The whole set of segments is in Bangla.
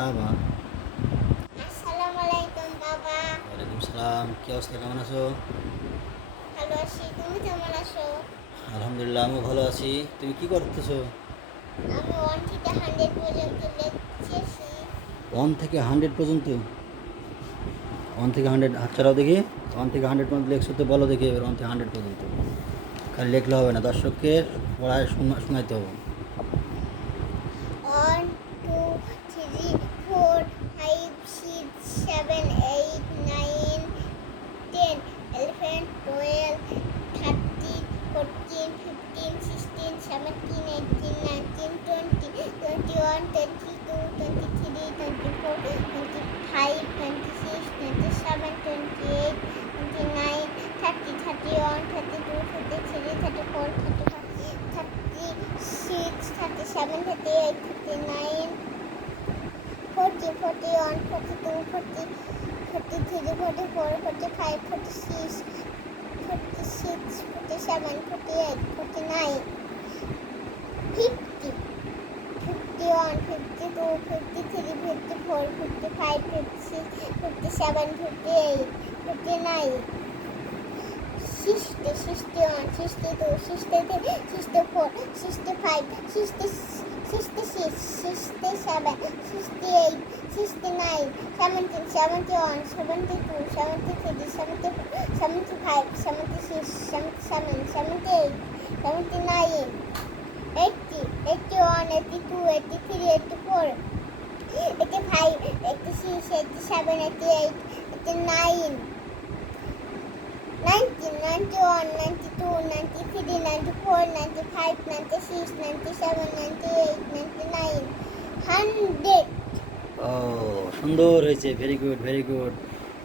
সাবা। আসসালামু আলাইকুম বাবা। ওয়ালাইকুম সালাম। কি অবস্থা, কেমন আছো? ভালো আছি, তুমি কেমন আছো? আলহামদুলিল্লাহ, আমিও ভালো আছি। তুমি কি করতেছো? আমি 1 থেকে 100 পর্যন্ত লিখেছি। 1 থেকে 100 পর্যন্ত? 1 থেকে 100 হাত ছাড়াও দেখি। 1 থেকে 100 পর্যন্ত লেখছো তো, বলো দেখি এবার 1 থেকে 100 পর্যন্ত। খালি লেখলে হবে না, দর্শককে পড়ায় শোনাইতে হবে। 1 2 3 4 5 6 7 8 9 10 11 12 13 14 15 16 17 18 19 20 21 22 23 24 25 26 27 28 29 30 31 32 33 34 35 36 37 38 39 40 41 42 40 43 44 45 46 46 47 48 49 50 51 52 53 54 55 56 57 58 59 60 61 62 63 64 65 66 67 68 69 70 71 72 73 74 75 76 77 78 79 80 81 82 83 84 85 86 87 88 89 90, 91, 92, 93, 94, 95, 96, 97, 98, 99, 100. ও, সুন্দর হয়েছে, ভেরি গুড ভেরি গুড।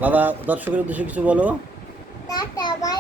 বাবা, দর্শকের উদ্দেশ্যে কিছু বলো। Tata, by